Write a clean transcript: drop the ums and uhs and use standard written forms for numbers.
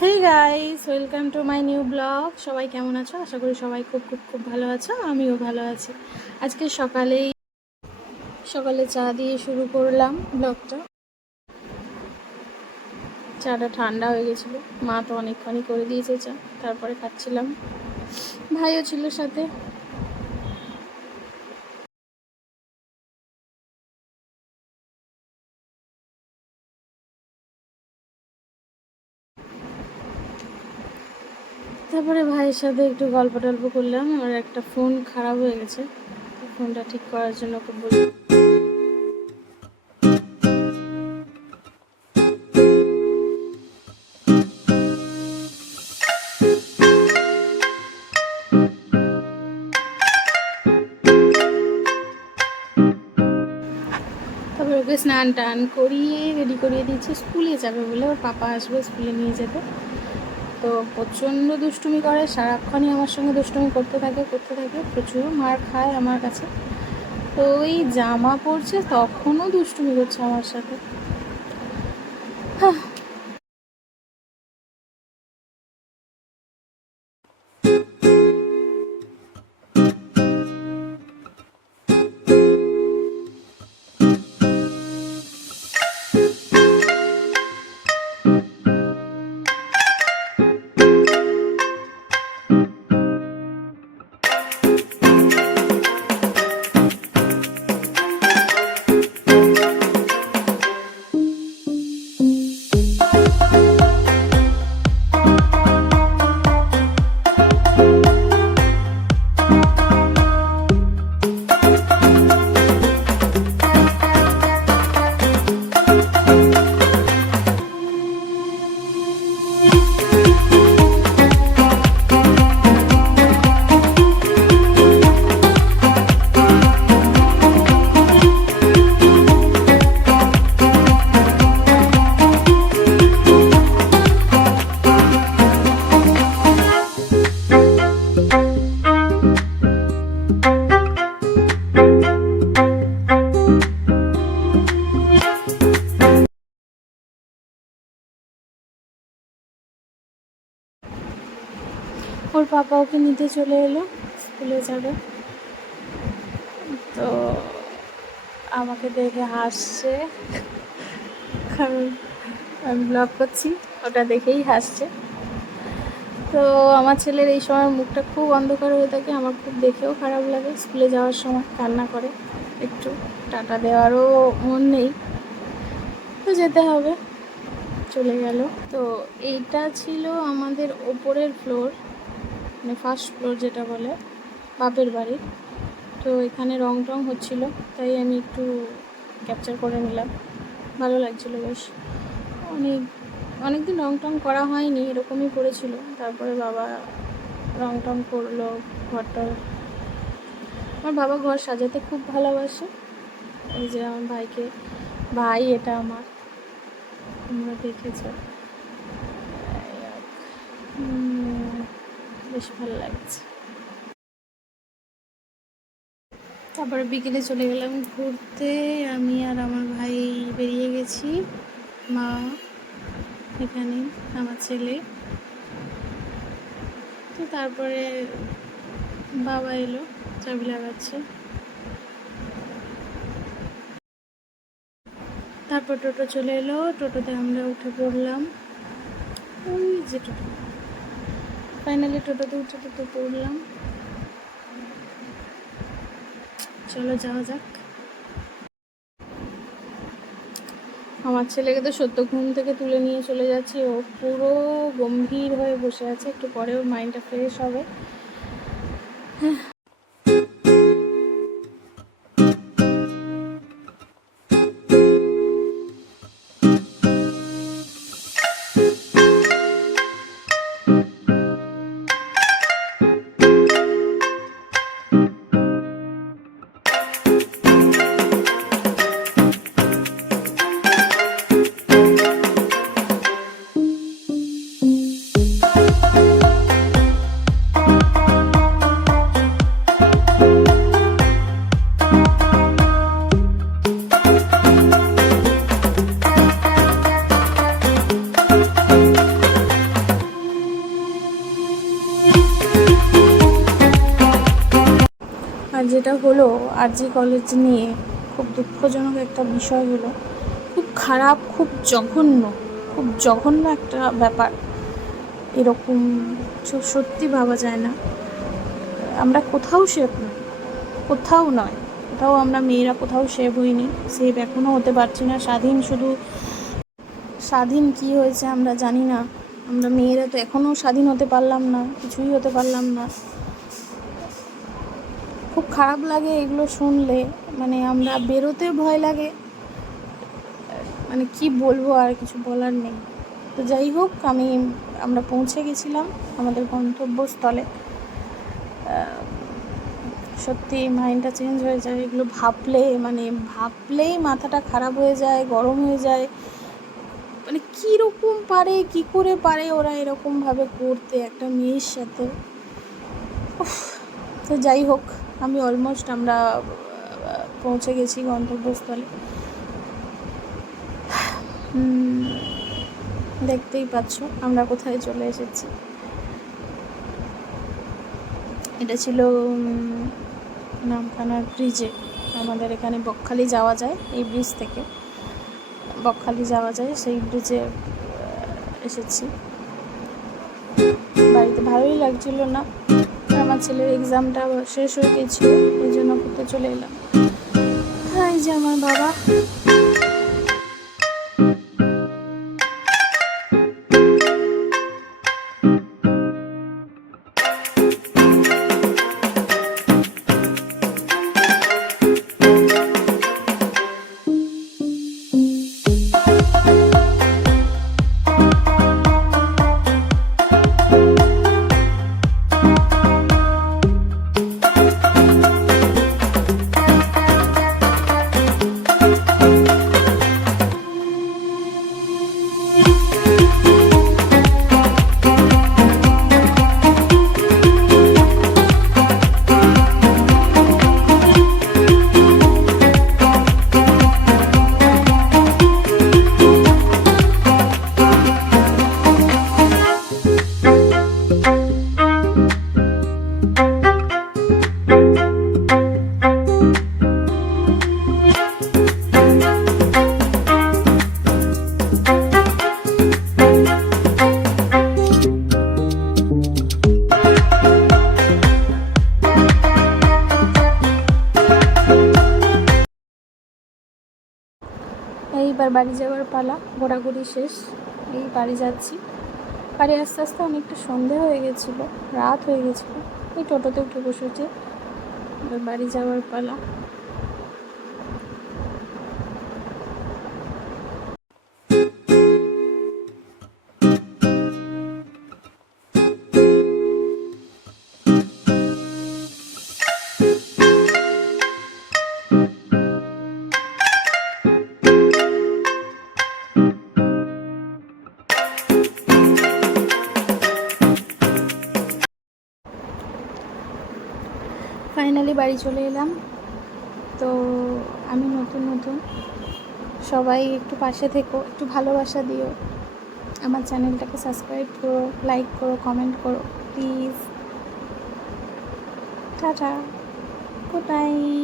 Hey guys, welcome to my new blog. সবাই কেমন আছো? আশা করি সবাই খুব খুব খুব ভালো আছো। আমিও ভালো আছি। আজকে সকালে চা দিয়ে শুরু করলাম ব্লগটা। চাটা ঠান্ডা হয়ে গেছিলো, মা তো অনেকক্ষণই করে দিয়েছে চা, তারপরে খাচ্ছিলাম। ভাইও ছিল সাথে। তারপরে ভাইয়ের সাথে একটু গল্প টল্প করলাম। আমার একটা ফোন খারাপ হয়ে গেছে, ফোনটা ঠিক করার জন্য ওকে বললাম। তারপরে ওকে স্নান টান করিয়ে রেডি করিয়ে দিচ্ছি, স্কুলে যাবে বলে। ওর পাপা আসবে স্কুলে নিয়ে যেতে। তো প্রচণ্ড দুষ্টুমি করে, সারাক্ষণই আমার সঙ্গে দুষ্টুমি করতে থাকে প্রচুর মার খায় আমার কাছে। তো ওই জামা পরছে তখনও দুষ্টুমি করছে আমার সাথে। ওর পাপা ওকে নিতে চলে এলো, স্কুলে যাবে। তো আমাকে দেখে হাসছে, কারণ আমি ব্লগ করছি, ওটা দেখেই হাসছে। তো আমার ছেলের এই সময় মুখটা খুব অন্ধকার হয়ে থাকে, আমার খুব দেখেও খারাপ লাগে। স্কুলে যাওয়ার সময় কান্না করে, একটু টাটা দেওয়ারও মন নেই, তো যেতে হবে। চলে গেল। তো এইটা ছিল আমাদের ওপরের ফ্লোর, মানে ফার্স্ট ফ্লোর যেটা বলে, বাপের বাড়ির। তো এখানে রং টং হচ্ছিলো, তাই আমি একটু ক্যাপচার করে নিলাম। ভালো লাগছিলো বেশ। অনেকদিন রং টং করা হয়নি, এরকমই করেছিল। তারপরে বাবা রং টং করলো ঘরটা। আমার বাবা ঘর সাজাতে খুব ভালোবাসে। এই যে আমার ভাই, এটা আমার, তোমরা দেখেছো। বেশ ভালো লাগছে। তারপরে বিকেলে চলে গেলাম ঘুরতে। আমি আর আমার ভাই বেরিয়ে গেছি, মা এখানে, আমার ছেলে। তো তারপরে বাবা এলো, চাবি লাগাচ্ছে। তারপর টোটো চলে এলো, টোটোতে আমরা উঠে পড়লাম। ওই যে টোটো, ফাইনালি টোটোতে পড়লাম। চলো যাওয়া যাক। আমার ছেলেকে তো সত্য ঘুম থেকে তুলে নিয়ে চলে যাচ্ছি, ও পুরো গম্ভীর হয়ে বসে আছে। একটু পরে ওর মাইন্ডটা ফ্রেশ হবে। যেটা হলো আরজি কলেজ নিয়ে, খুব দুঃখজনক একটা বিষয় হলো, খুব খারাপ, খুব জঘন্য একটা ব্যাপার। এরকম সত্যি ভাবা যায় না। আমরা কোথাও সেভ নই, কোথাও আমরা মেয়েরা কোথাও সেভ হইনি, সেভ এখনও হতে পারছি না। স্বাধীন কি হয়েছে আমরা জানি না। আমরা মেয়েরা তো এখনও স্বাধীন হতে পারলাম না, কিছুই হতে পারলাম না। খুব খারাপ লাগে এগুলো শুনলে, মানে আমরা বেরোতে ভয় লাগে, মানে কি বলবো, আর কিছু বলার নেই। তো যাই হোক, আমরা পৌঁছে গেছিলাম আমাদের গন্তব্যস্থলে। সত্যি মাইন্ডটা চেঞ্জ হয়ে যায় এগুলো ভাবলেই মাথাটা খারাপ হয়ে যায়, গরম হয়ে যায়। মানে কীরকম পারে, কী করে পারে ওরা এরকমভাবে করতে একটা মেয়ের সাথে। তো যাই হোক, আমরা পৌঁছে গেছি গন্তব্যস্থলে। দেখতেই পাচ্ছ আমরা কোথায় চলে এসেছি। এটা ছিল নামখানার ব্রিজে। আমাদের এখানে বকখালি যাওয়া যায়, এই ব্রিজ থেকে বকখালি যাওয়া যায়, সেই ব্রিজে এসেছি। বাড়িতে ভালোই লাগছিল না, আমার ছেলের এক্সামটা শেষ হয়ে গেছিল, এই জন্য ঘুরতে চলে এলাম। এই যে আমার বাবা। এইবার বাড়ি যাওয়ার পালা, ঘোরাঘুরি শেষ, এই বাড়ি যাচ্ছি। বাড়ি আস্তে আস্তে অনেকটা সন্ধে হয়ে গেছিলো, রাত হয়ে গেছিলো। এই টোটোতে উঠে বসেছে, এবার বাড়ি যাওয়ার পালা। ফাইনালি বাড়ি চলে এলাম। তো আমি নতুন, সবাই একটু পাশে থেকো, একটু ভালোবাসা দিও, আমার চ্যানেলটাকে সাবস্ক্রাইব করো, লাইক করো, কমেন্ট করো প্লিজ। Tata, good night.